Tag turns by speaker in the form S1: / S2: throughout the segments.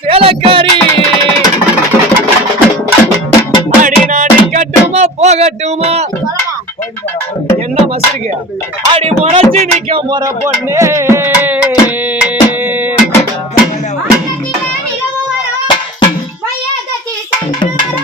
S1: சேலக்காரி. அடி நாடி கட்டுமா போகட்டுமா? என்ன மசிருக்கு அடி முறைச்சி நிக்க முறை பொண்ணு.
S2: Thank you.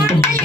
S2: I'm